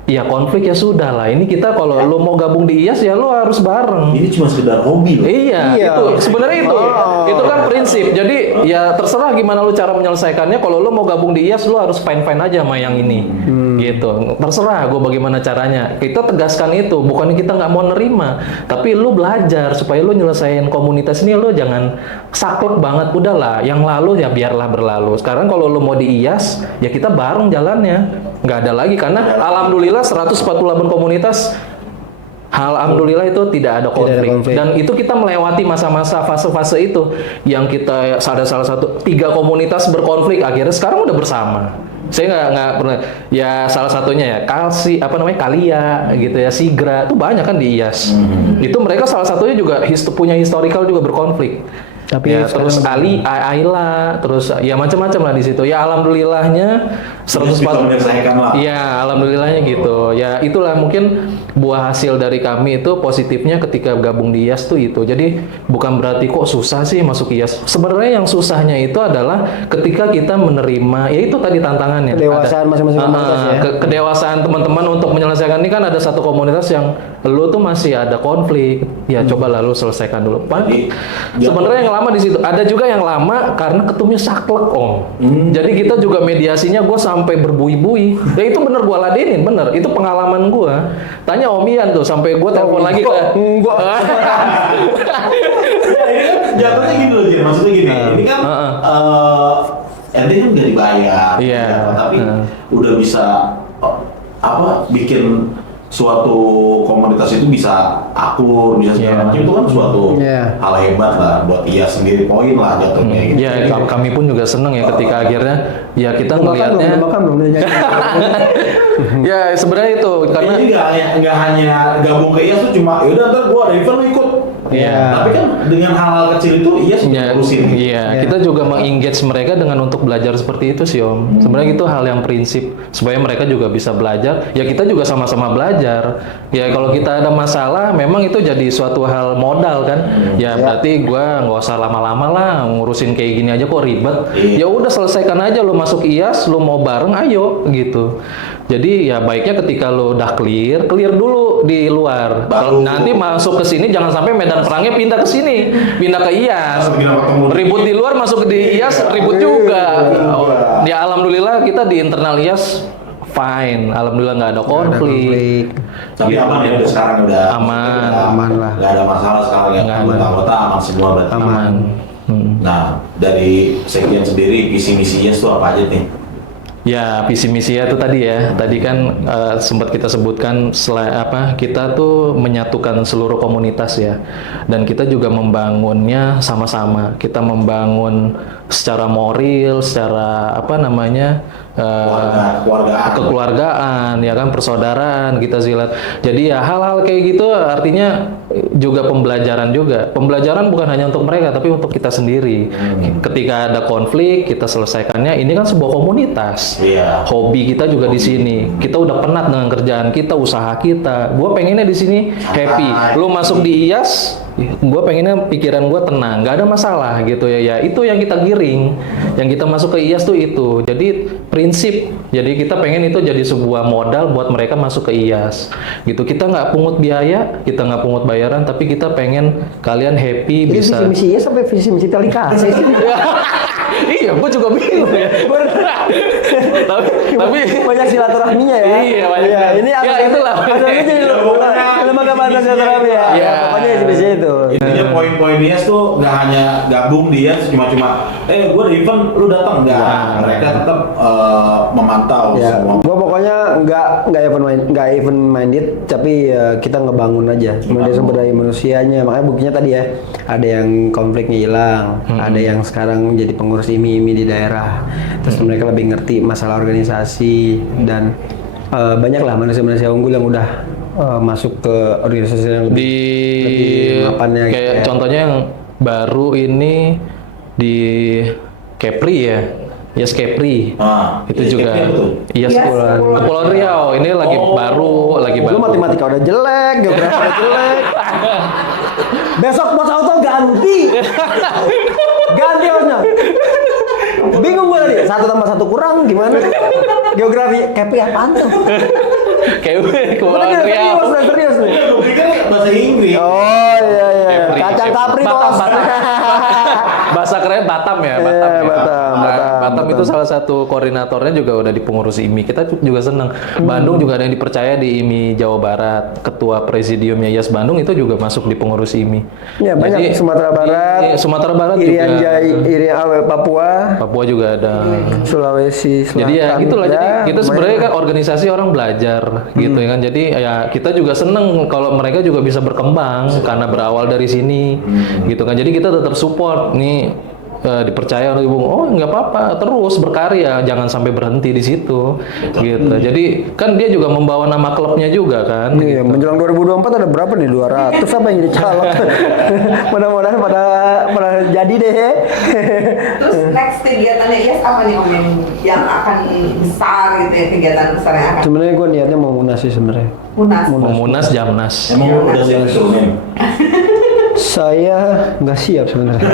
ya konflik ya sudah lah. Ini kita kalau lu mau gabung di IAS ya lu harus bareng. Ini cuma sekedar hobi loh. Iya, Iya. itu sebenarnya itu kan prinsip. Jadi ya terserah gimana lu cara menyelesaikannya. Kalau lu mau gabung di IAS lu harus fine-fine aja sama yang ini. Gitu. Terserah gue bagaimana caranya. Kita tegaskan itu, bukannya kita nggak mau nerima, tapi lu belajar supaya lu nyelesain komunitas ini lu jangan saklek banget. Udahlah, yang lalu ya biarlah berlalu. Sekarang kalau lu mau di IAS, ya kita bareng jalannya. Nggak ada lagi karena alhamdulillah 148 komunitas alhamdulillah itu tidak ada konflik. konflik. Dan itu kita melewati masa-masa fase-fase itu yang kita ada salah satu 3 komunitas berkonflik akhirnya sekarang udah bersama. Saya nggak pernah ya salah satunya ya Kalia gitu ya Sigra itu banyak kan di IAS. Itu mereka salah satunya juga punya historical juga berkonflik. Tapi Ya, terus Ayla, terus ya macam-macam lah di situ. Ya alhamdulillahnya Bisa menyelesaikan lah. Iya, alhamdulillahnya gitu. Ya itulah mungkin buah hasil dari kami itu positifnya ketika gabung di IAS tuh itu. Jadi bukan berarti kok susah sih masuk IAS. Sebenarnya yang susahnya itu adalah ketika kita menerima, ya itu tadi tantangannya. Kedewasaan masing-masing komunitas ya. Kedewasaan teman-teman untuk menyelesaikan ini kan ada satu komunitas yang lu tuh masih ada konflik. Ya coba lalu selesaikan dulu. Jadi, Sebenarnya yang lama di situ. Ada juga yang lama karena ketumnya saklek Om. Jadi kita juga mediasinya gue sampai berbui-bui. Ya itu bener gue ladenin, bener. Itu pengalaman gue. Tanya Om Ian tuh sampai gue telepon lagi ke. Enggak. Ya, ini kan jatuhnya gini loh, Jir. Maksudnya gini, ini kan ente kan udah dibayar, Iya. ya, tapi udah bisa bikin suatu komunitas itu bisa akur, bisa segala Iya. macam itu kan suatu Iya. hal hebat lah buat dia sendiri, poin lah jatuhnya gitu. Ya kami pun juga seneng ya ketika akhirnya ya kita Udah ngelihatnya. makan belum? Udah nyanyi. Ya sebenarnya itu karena Ini nggak hanya gabung ke IAS tuh cuma yaudah ntar gua ada event lu ikut. Iya. Tapi kan dengan hal-hal kecil itu IAS Ya, ngurusin. iya, kita juga mengengage mereka dengan untuk belajar seperti itu sih Om. Sebenarnya itu hal yang prinsip supaya mereka juga bisa belajar. Ya kita juga sama-sama belajar. Ya kalau kita ada masalah, memang itu jadi suatu hal modal kan. Ya berarti gua nggak usah lama-lama lah ngurusin kayak gini aja kok ribet. Ya udah selesaikan aja, lu masuk IAS, lu mau bareng, ayo gitu. Jadi ya baiknya ketika lo udah clear dulu di luar. Baru. Nanti masuk ke sini jangan sampai medan perangnya pindah ke sini, pindah ke IAS. Ribut di luar masuk di IAS ribut juga. Ya alhamdulillah kita di internal IAS fine, alhamdulillah nggak ada konflik. Tapi aman ya udah sekarang udah Aman. Aman lah. Nggak ada masalah sekarang ya. Nggak ada. Anggota aman semua berarti. Aman. Nah, dari Sekjen sendiri visi misinya itu apa aja nih? Ya, visi misi itu tadi ya. Tadi kan sempat kita sebutkan kita tuh menyatukan seluruh komunitas ya. Dan kita juga membangunnya sama-sama. Kita membangun secara moral, secara kekeluargaan, ya kan, persaudaraan kita silat. Jadi ya hal-hal kayak gitu artinya juga pembelajaran juga. Pembelajaran bukan hanya untuk mereka tapi untuk kita sendiri. Ketika ada konflik, kita selesaikannya. Ini kan sebuah komunitas. Iya. Hobi kita juga di sini. Kita udah penat dengan kerjaan kita, usaha kita. Gue pengennya di sini happy. Lu masuk di IAS, gue pengennya pikiran gue tenang, nggak ada masalah gitu ya. Ya itu yang kita giring, yang kita masuk ke IAS tuh itu. Jadi prinsip. Jadi kita pengen itu jadi sebuah modal buat mereka masuk ke IAS. Gitu. Kita nggak pungut biaya, kita nggak pungut bayaran, tapi kita pengen kalian happy Jadi bisa. visi misi IAS sampai visi misi telikasi. Iya, gue juga bingung ya. tapi banyak silaturahminya ya. Iya, banyak. Ya, ini Ya, itulah. Asalnya jadi lembaga bantuan silaturahmi ya. Iya. Pokoknya visi itu. Intinya poin-poin IAS tuh nggak hanya gabung di IAS cuma gue di event lu datang nggak. Mereka tetap memantau Ya, semua. gua pokoknya nggak event minded, tapi kita ngebangun aja mulai sumber daya manusianya. Makanya buktinya tadi ya, ada yang konfliknya hilang, ada yang sekarang jadi pengurus IMI di daerah. Terus mereka lebih ngerti masalah organisasi dan banyak lah manusia-manusia unggul yang udah masuk ke organisasi yang lebih mapannya gitu kayak ya. contohnya yang baru ini di Kepri ya. Yes Kepri. Itu Yes, juga. Kepri apa tuh? Yes, Yes, Kepulauan Riau. Ini lagi baru. Lu matematika udah jelek, geografi udah jelek. Besok bos auto ganti. Ganti harusnya. Bingung gue tadi, 1 tambah 1 kurang gimana? Geografi, Kepri apaan tuh? Kepulauan Riau. Serius nih. Gue pikir bahasa Inggris. Oh iya. Kepri, Kacang Kepri. kapri bos. Bahasa keren Batam ya, Iya, Batam. Ya. Batam. Itu salah satu koordinatornya juga udah di pengurus IMI. Kita juga seneng. Bandung juga ada yang dipercaya di IMI Jawa Barat. Ketua presidiumnya IAS Bandung itu juga masuk di pengurus IMI. Ya banyak. Sumatera Barat. Sumatera Barat Irian juga. Jaya, Papua, Papua juga ada. Sulawesi Selatan. Jadi ya gitulah. Ya, Jadi kita sebenarnya banyak. kan organisasi orang belajar gitu ya kan. Jadi ya kita juga seneng kalau mereka juga bisa berkembang karena berawal dari sini gitu kan. Jadi kita tetap support nih. Dipercaya oleh Bung, oh nggak apa-apa, terus berkarya, jangan sampai berhenti di situ, gitu. Jadi kan dia juga membawa nama klubnya juga kan. Iya, menjelang 2024 ada berapa nih? 200 apa yang jadi calon? Mudah-mudahan pada jadi deh. Terus next kegiatannya IAS apa nih Om yang akan besar gitu ya, kegiatan besar yang akan Sebenarnya gue niatnya mau munas sih sebenarnya. munas? Munas Jamnas. Emang udah siap instrumen? Saya nggak siap sebenarnya.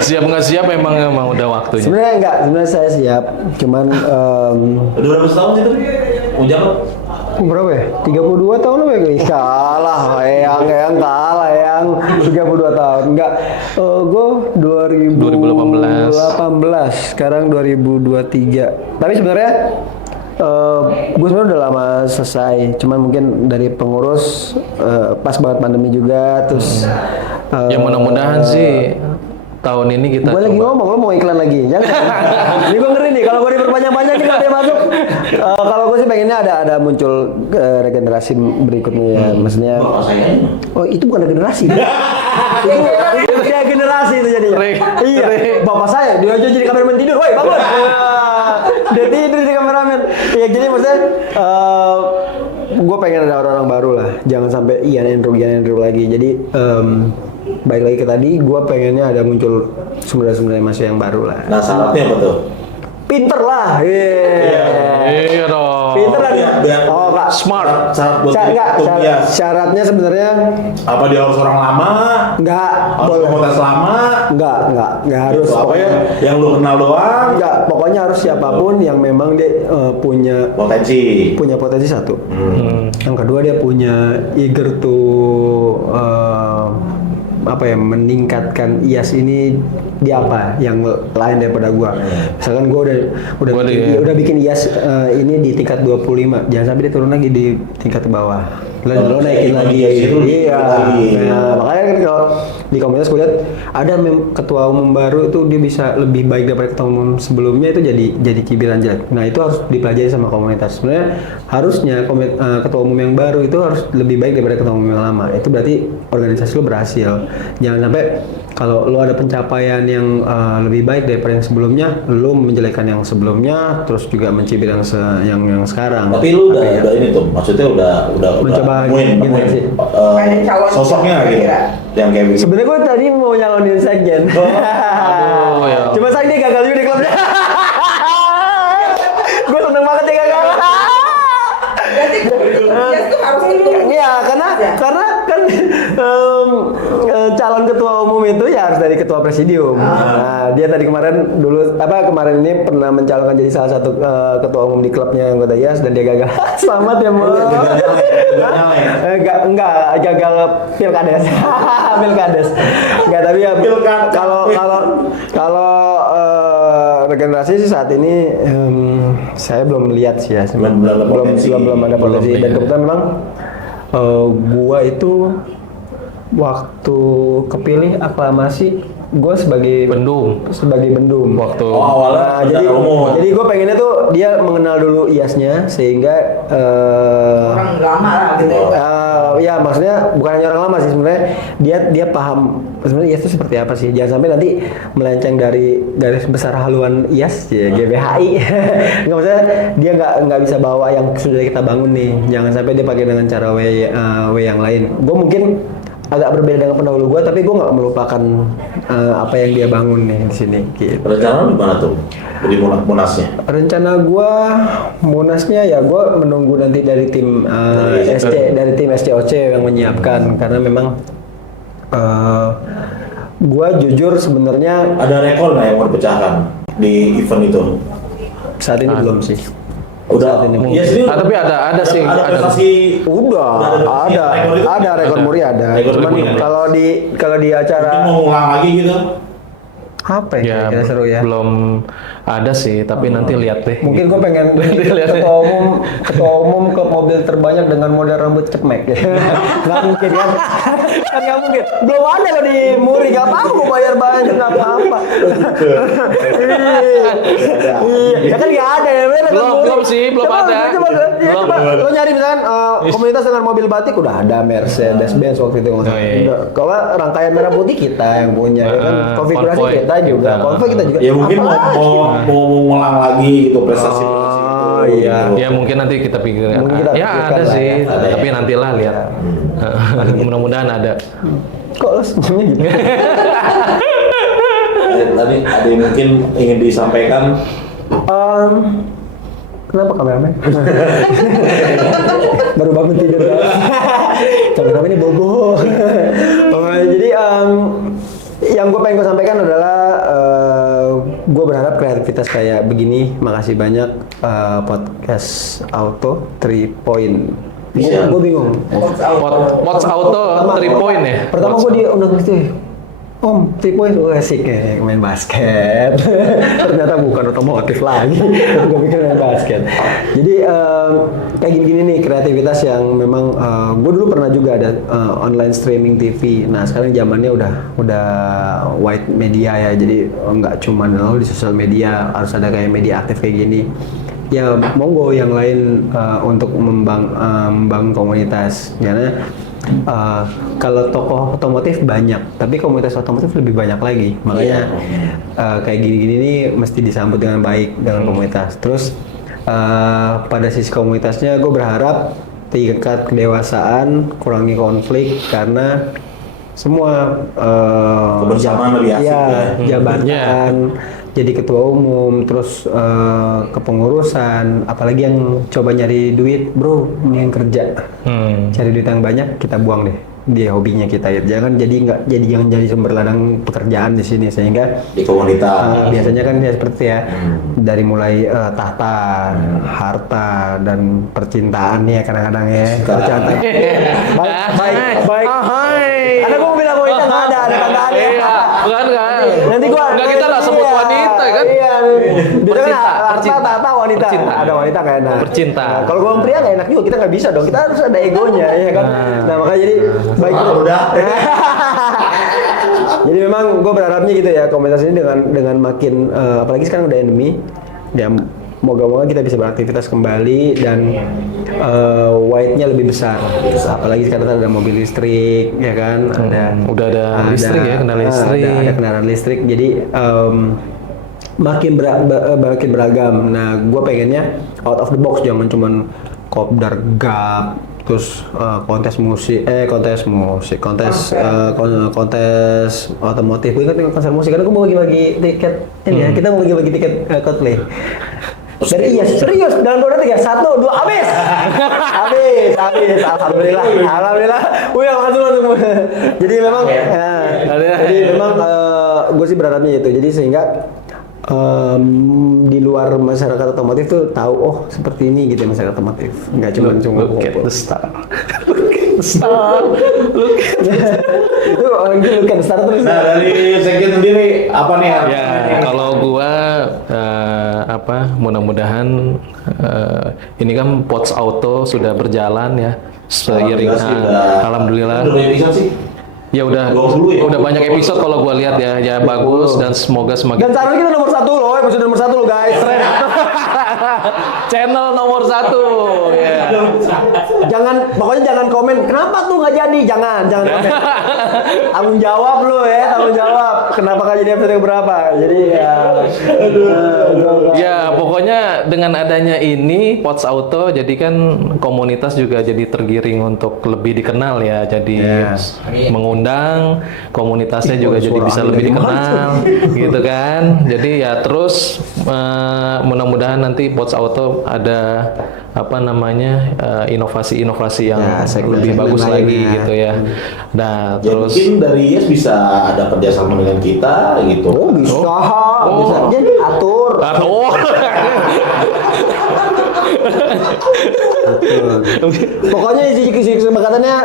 Siap nggak siap emang udah waktunya. Sebenarnya enggak, sebenarnya saya siap. Cuman 200 tahun sih tuh. Ujangan. berapa ya? 32 tahun apa ya? Ih, kalah, yang kalah yang 32 tahun. Enggak, gue 2018. Sekarang 2023. Tapi sebenarnya gue sebenarnya udah lama selesai. Cuman mungkin dari pengurus pas banget pandemi juga, terus. Ya mudah-mudahan sih tahun ini kita Gue lagi coba. ngomong, lo mau iklan lagi? Jangan. Ini gue ngeri nih, kalau gue diperpanjang-panjang nih kalau dia masuk. Kalau gue sih pengennya ada muncul regenerasi berikutnya ya. Maksudnya, Bapak saya. oh itu bukan regenerasi. itu dia generasi itu jadinya. Iya, bapak saya, dia aja jadi kameramen tidur. Woi, bangun. Dia tidur jadi kameramen. Iya, jadi maksudnya gue pengen ada orang-orang baru lah. Jangan sampai Ian Andrew lagi. Jadi baik lagi ke tadi, gue pengennya ada muncul sumber-sumber manusia yang baru lah. Nah, syaratnya apa tuh? pinter lah. Iya dong. Pinter dan Biar- oh enggak. Smart. Syarat buat Enggak, jadi ketum IAS. syaratnya sebenarnya Apa dia harus orang lama? enggak Harus boleh. komunitas lama? Enggak harus. Gitu, apa Pokoknya yang lu kenal doang? enggak, pokoknya harus siapapun yang memang dia punya Potensi. satu. Hmm. Yang kedua dia punya eager to meningkatkan IAS ini di apa yang lain daripada gua. Misalkan gua udah bikin IAS ini di tingkat 25, jangan sampai dia turun lagi di tingkat bawah. Lo naikin lagi. Iya. Nah, makanya kan kalau di komunitas gue lihat ada ketua umum baru itu dia bisa lebih baik daripada ketua umum sebelumnya, itu jadi cibiran jelek. Nah, itu harus dipelajari sama komunitas. Sebenarnya harusnya ketua umum yang baru itu harus lebih baik daripada ketua umum yang lama. Itu berarti organisasi lo berhasil. Jangan sampai kalau lo ada pencapaian yang lebih baik daripada yang sebelumnya, lo menjelekkan yang sebelumnya, terus juga mencibir yang sekarang. Tapi lu udah ini tuh, maksudnya udah Mencoba nemuin generasi. Ada calon sosoknya gitu, kira-kira. yang kayak gitu. Sebenarnya gue tadi mau nyalonin sekjen. Aduh, ya. Cuma sayang dia gagal juga di klubnya. Gue seneng banget dia gagal. Berarti IAS tuh harus itu. Iya, karena kan calon ketua umum itu ya harus dari ketua presidium. Nah, dia tadi kemarin ini pernah mencalonkan jadi salah satu ketua umum di klubnya anggota IAS dan dia gagal. Selamat ya, Mo. Enggak, gagal pilkades. Pilkades. Enggak, tapi ya kalau regenerasi sih saat ini saya belum lihat sih ya, belum ada potensi. Dan kebetulan memang gua itu waktu kepilih aklamasi gua sebagai bendum Waktu awalnya jadi gue pengennya tuh dia mengenal dulu IAS-nya sehingga Orang lama lah gitu. ya maksudnya bukan hanya orang lama sih, sebenarnya dia paham sebenarnya IAS itu seperti apa sih. Jangan sampai nanti melenceng dari garis besar haluan IAS ya, GBHI. Nggak, maksudnya dia nggak bisa bawa yang sudah kita bangun nih. Jangan sampai dia pakai dengan cara W yang lain. Gue mungkin agak berbeda dengan pendahulu gue, tapi gue nggak melupakan apa yang dia bangun nih di sini. Gitu. Rencana di mana tuh? Di munasnya? Rencana gue munasnya ya gue menunggu nanti dari tim tim SCOC yang menyiapkan, karena memang gue jujur sebenarnya Ada rekor nggak yang mau dipecahkan di event itu? saat ini belum sih. Udah. Saat ini Iya sih. tapi ada sih, Ada ada. prestasi. ada rekor muri ada. Rekor Cuman muri ada. kalau di Mungkin acara mau ngulang lagi gitu. apa Ya, kira-kira seru ya? belum ada sih, tapi nanti lihat deh. Mungkin gue pengen Lihat. ketua umum klub mobil terbanyak dengan model rambut cepmek. Nggak mungkin kan? Kan nggak mungkin. Belum ada loh di Muri, nggak apa-apa gue bayar banyak, nggak apa-apa. Iya, ya kan nggak ada ya. Belum sih, belum ada. Coba lo nyari misalkan komunitas dengan mobil batik udah ada Mercedes Benz waktu itu. Oh, iya. Kalau rangkaian merah putih kita yang punya, ya kan? Konfigurasi Konvoy kita juga, konvoy kita juga. Ya mungkin Apalagi? mau ngulang lagi gitu prestasi-prestasi itu. Oh, iya. gitu. Ya mungkin nanti kita pikirkan. Mungkin kita Ya pikirkan ada lah sih, ya. Ada ya. tapi nantilah lihat. Mudah-mudahan ada. Kok lo senyumnya gitu? Tadi ada yang mungkin ingin disampaikan. Kenapa kameramen? Baru bangun tidur. Kameramen ini bobo. Jadi yang gue pengen gue sampaikan adalah gue berharap kreativitas kayak begini. Makasih banyak podcast Auto 3 Point. Gue bingung. Watch Auto 3 point ya. Pertama gue diundang gitu. Om, 3 point asik ya, main basket. Ternyata bukan otomotif lagi. Gue pikir main basket. Jadi kayak gini-gini nih kreativitas yang memang gue dulu pernah juga ada online streaming TV. Nah sekarang zamannya udah wide media ya. Jadi nggak cuma di sosial media, harus ada kayak media aktif kayak gini. Ya monggo yang lain untuk membangun komunitas. Karena kalau tokoh otomotif banyak, tapi komunitas otomotif lebih banyak lagi. Makanya kayak gini-gini nih mesti disambut dengan baik dengan komunitas. Terus pada sisi komunitasnya gue berharap tingkat kedewasaan, kurangi konflik karena semua Kebersamaan lebih asik ya. jabatan jadi ketua umum, terus kepengurusan, apalagi yang coba nyari duit, bro, mendingan kerja. Cari duit yang banyak, kita buang deh di hobinya kita ya. Jangan jadi sumber ladang pekerjaan di sini, sehingga Di komunitas. biasanya kan ya seperti ya, dari mulai tahta, harta, dan percintaan ya kadang-kadang ya. Percintaan. Baik. Karena gue bilang wanita nggak ada percintaan ya. Iya, bukan kan? Nanti gua Nggak, kita nggak sebut wanita kan? Iya. Biasanya kan Percinta. harta wanita. Percintaan. Ada wanita nggak enak. Percintaan. Nah, kalau gua pria nggak enak juga, kita nggak bisa dong. Kita harus ada egonya ya kan. Nah, makanya jadi baik Udah. Jadi memang gue berharapnya gitu ya, komunitas ini dengan makin apalagi sekarang udah endemi, ya moga-moga kita bisa beraktivitas kembali dan wide-nya lebih besar. Apalagi sekarang ada mobil listrik, ya kan? Udah ada listrik ya, kendaraan listrik. Ada kendaraan listrik. Jadi makin beragam. Nah, gue pengennya out of the box, jangan cuman kopdar gap, terus kontes otomotif. Gue ingat konser musik karena gue mau bagi-bagi tiket ini ya, kita mau bagi-bagi tiket Coldplay. Dari iya serius dalam 2 3 1 2 habis. Alhamdulillah. Wih, langsung. Jadi memang gue sih berharapnya itu. Jadi sehingga di luar masyarakat otomotif tuh tahu, oh seperti ini gitu masyarakat otomotif, nggak cuma Look at the star. itu orang itu look at the star terus. Nah, dari Sekjen sendiri apa nih? Ya, kalau gua mudah-mudahan ini kan Pots Auto sudah berjalan ya seiring. Alhamdulillah. Udah bisa sih. Ya udah 20 ya? udah banyak episode kalau gua lihat ya bagus dan semoga semakin Dan sekarang kita nomor 1 loh, episode nomor 1 loh guys. Keren. channel nomor 1 ya. Pokoknya jangan komen kenapa tuh nggak jadi, jangan komen. Tanggung jawab lo ya, tanggung jawab. Kenapa nggak jadi episode berapa? Jadi ya. Ya pokoknya dengan adanya ini Pots Auto, jadi kan komunitas juga jadi tergiring untuk lebih dikenal ya. Jadi mengundang komunitasnya juga jadi bisa lebih dikenal, gitu kan. Jadi ya terus mudah-mudahan nanti Pots Auto ada inovasi-inovasi yang lebih bagus lagi gitu ya. Nah, Ya, terus mungkin dari Yes bisa ada kerjasama dengan kita gitu. Oh bisa, bisa. Jadi atur. Pokoknya isi kesepakatannya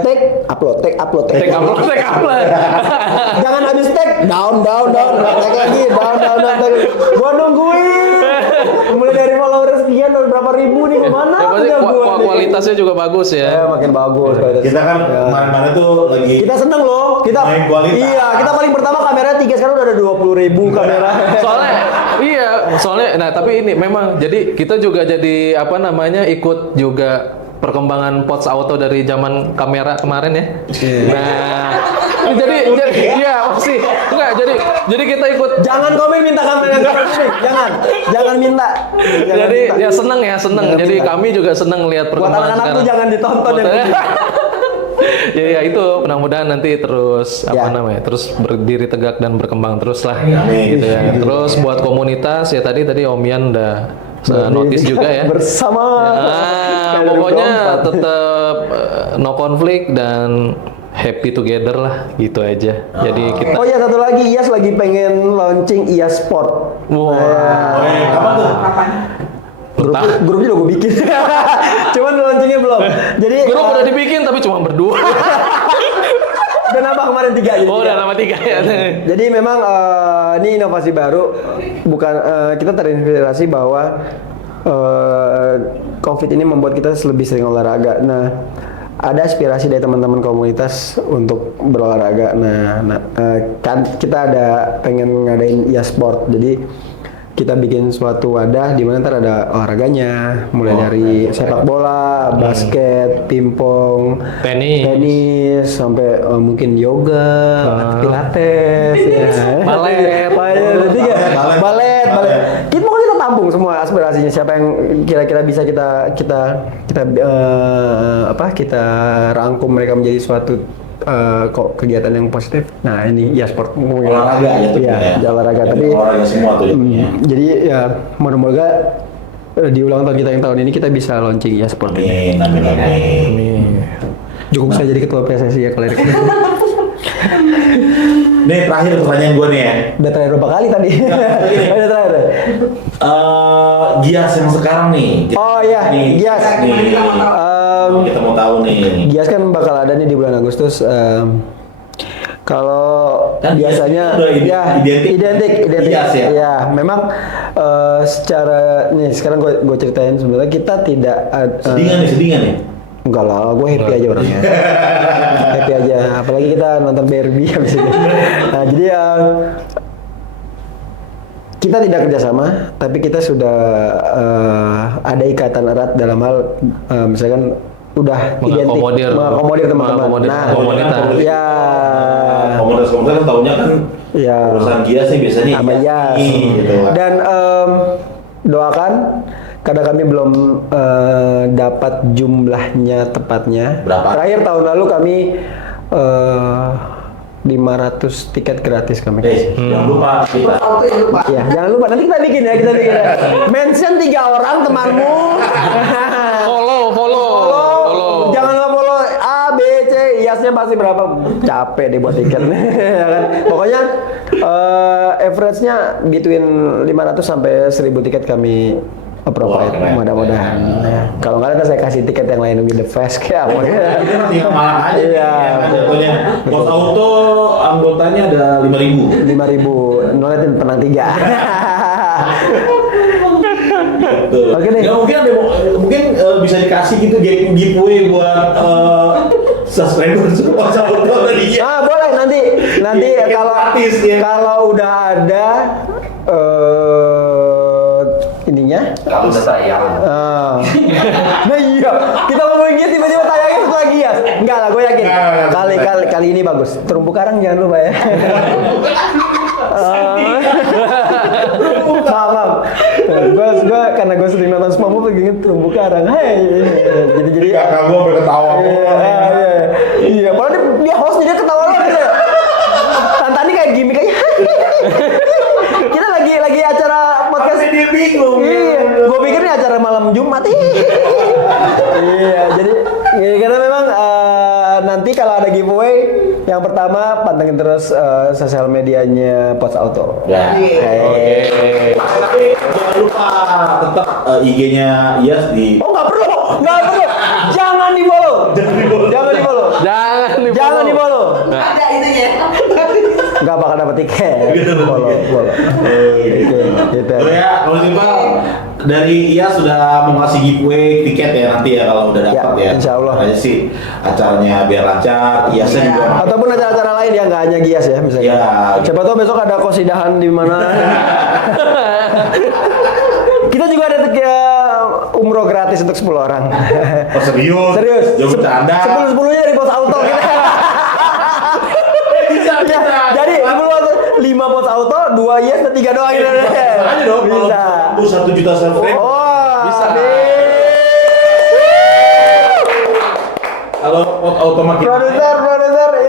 take upload. Take upload. Jangan habis take down. Take lagi down. Gua nungguin. Mulai dari follower sekian dan berapa ribu nih kemana? Ya, pasti kualitasnya juga bagus ya. Makin bagus. Kita kan kemarin-kemarin tuh lagi Kita seneng loh. Kita main kualitas. Iya, kita paling pertama kamera 3, sekarang udah ada 20.000 kamera. Soalnya nah tapi ini memang jadi kita juga jadi ikut juga perkembangan Pots Auto dari zaman kamera kemarin ya. Nah, jadi ya masih enggak jadi kita ikut. Jangan komen minta kamera jangan minta. Jadi ya seneng. Jadi kami juga seneng lihat Buat perkembangan anak-anak tuh sekarang. jangan ditonton ya. Ya itu mudah-mudahan nanti terus terus berdiri tegak dan berkembang terus lah gitu ya. Terus buat komunitas ya tadi Om Yan udah notice juga ya. Bersama. Pokoknya tetap no konflik dan happy together lah gitu aja. Jadi kita Oh iya, satu lagi, Iyas lagi pengen launching Iyas Sport. Kapan tuh? Kapan? Grupnya udah gue bikin. Cuman launchingnya belum. Jadi grup udah dibikin tapi cuma berdua. udah nambah kemarin 3 jadi. Oh, udah nama 3 ya. Jadi memang ini inovasi baru, bukan kita terinspirasi bahwa COVID ini membuat kita lebih sering olahraga. Nah, ada aspirasi dari teman-teman komunitas untuk berolahraga. Nah, kan kita ada pengen ngadain Sport. Jadi kita bikin suatu wadah di mana ntar ada olahraganya, mulai dari sepak bola, basket, pingpong, tenis, sampai mungkin yoga, pilates, balet. Kita mau kita tampung semua aspirasinya. Siapa yang kira-kira bisa kita rangkum mereka menjadi suatu kok kegiatan yang positif. Nah ini ya sport Olahraga ya tuh ya olahraga. Tapi olahraga semua tuh jadinya. jadi ya moga-moga di ulang tahun kita yang tahun ini kita bisa launching ya sport ini. Amin. Cukup saya jadi ketua PSSI ya kalau Erik. Nih terakhir pertanyaan gue nih ya. Udah terakhir berapa kali tadi? Udah terakhir. Gias yang sekarang nih. Oh iya, Gias. Nih. Kita mau tahu nih. Gias kan bakal ada nih di bulan Agustus. Kalau Kan biasanya udah ya identik Gias ya? ya memang secara nih sekarang gue ceritain sebenarnya kita tidak Sedih nggak nih? enggak lah, gue happy aja orangnya. Happy aja, apalagi kita nonton Barbie habis ini. Nah, jadi kita tidak kerjasama, tapi kita sudah ada ikatan erat dalam hal misalkan udah Mengakomodir teman-teman. Nah, komunitas. ya Komunitas kan taunya kan ya urusan Gias nih biasanya sama Gias. gitu kan. Dan doakan karena kami belum dapat jumlahnya tepatnya. Berapa? Terakhir tahun lalu kami 500 tiket gratis kami. Jangan lupa kita. Auto yang lupa. Ya, jangan lupa nanti kita bikin ya. Mention 3 orang temanmu. Follow. Jangan lupa follow A, B, C, IAS-nya pasti berapa? Capek deh buat tiket. Ya kan? Pokoknya average-nya between 500 sampai 1000 tiket kami provide. Wah, keren. Mudah-mudahan. Ya. Kalau nggak ada saya kasih tiket yang lain with the fast kayak apa. Kita tinggal malang aja nih, Iya. ya kan jatuhnya. Pos Auto anggotanya ada 5.000. 5.000 noletin penang 3. Betul. Oke deh. Ya, mungkin bisa dikasih gitu giveaway buat subscriber Pos Auto tadi ya. Boleh nanti Tiket gratis, ya. kalau udah ada ininya. Kalau udah sayang. Nah iya, kita ngomongin gitu tiba-tiba tayangnya setelah Gias. Enggak lah, gue yakin. Kali ini bagus. Terumbu karang jangan lupa ya. Maaf. Gue karena gue sering nonton SpongeBob lagi inget terumbu karang. Hey, jadi Kakak gue berketawa. iya. Padahal dia host dia ketawa loh gitu. Tantani kayak gimmick aja. Kita lagi acara podcast. Pasti dia bingung. Iya, gue pikir ini acara malam Jumat. Iya, jadi karena memang nanti kalau ada giveaway, yang pertama pantengin terus sosial medianya Pos Auto. Ya. Oke. Tapi jangan lupa tetap IG-nya Iyas di. Oh nggak perlu. Jangan di follow. Jangan di follow. Ada itunya. Nggak bakal dapet tiket. Follow. Gitu. Gitu. Oh ya, kalau gitu dari Iyas sudah mau ngasih giveaway tiket ya nanti ya kalau udah dapat Ya, ya. insya Allah. Aja sih acaranya biar lancar. Iyasnya Iya. juga. Ataupun acara-acara lain ya nggak hanya Gias ya misalnya. Iya. Siapa tahu besok ada kosidahan di mana. Kita juga ada umroh gratis untuk 10 orang. Oh serius? Serius. Jangan bercanda. 10-10-nya dari Pos Auto kita. Bisa. Ya, jadi 5 Pos Auto, 2 Yes dan 3 doang gitu. Bisa aja dong. Bisa. Kalau 1 juta subscribe. Oh, Bisa. Kalau auto makin Produser,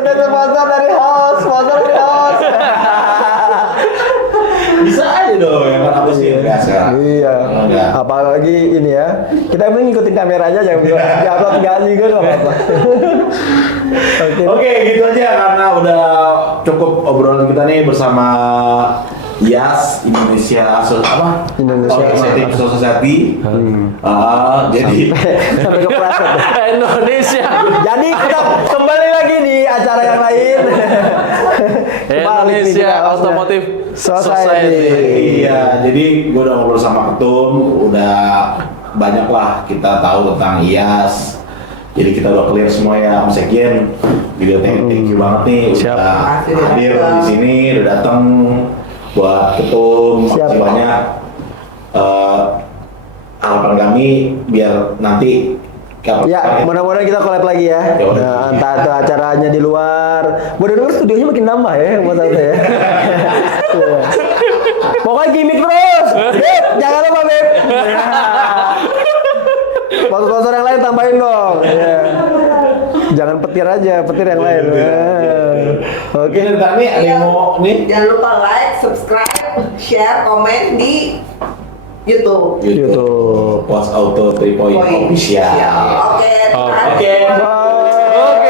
itu sponsor dari host. bisa aja dong ya kan apa sih enggak sekarang. Iya. Enggak. Apalagi ini ya. Kita mending ngikutin kameranya jangan diupload enggak juga enggak apa-apa. Oke, gitu aja karena udah cukup obrolan kita nih bersama Iyas Indonesia Indonesia Positive Society. Jadi Sampai kepleset. Indonesia. Jadi kita kembali lagi di acara yang lain. Indonesia Automotive Society. iya, jadi gue udah ngobrol sama Ketum, udah banyak lah kita tahu tentang Iyas. Jadi kita udah clear semua ya, Om Sekjen. Video thank you banget nih Siap. udah hadir di sini, udah datang buat Ketum. Siap. Makasih banyak. Harapan kami biar nanti Ya, mudah-mudahan kita collab lagi ya. Ya udah. Nah, entah itu acaranya di luar. Gue denger studionya makin nambah ya, Mas Auto ya. Iya. Pokoknya gimmick terus. Beb, jangan lupa Beb. Sponsor yang lain tambahin dong. Iya. Jangan petir aja, petir yang lain. Oke, Oke. bentar nih ada yang mau nih. Jangan lupa like, subscribe, share, komen di YouTube. YouTube. Post Auto 3 Point Official. Oke, terima Oke. kasih. Bye. Oke.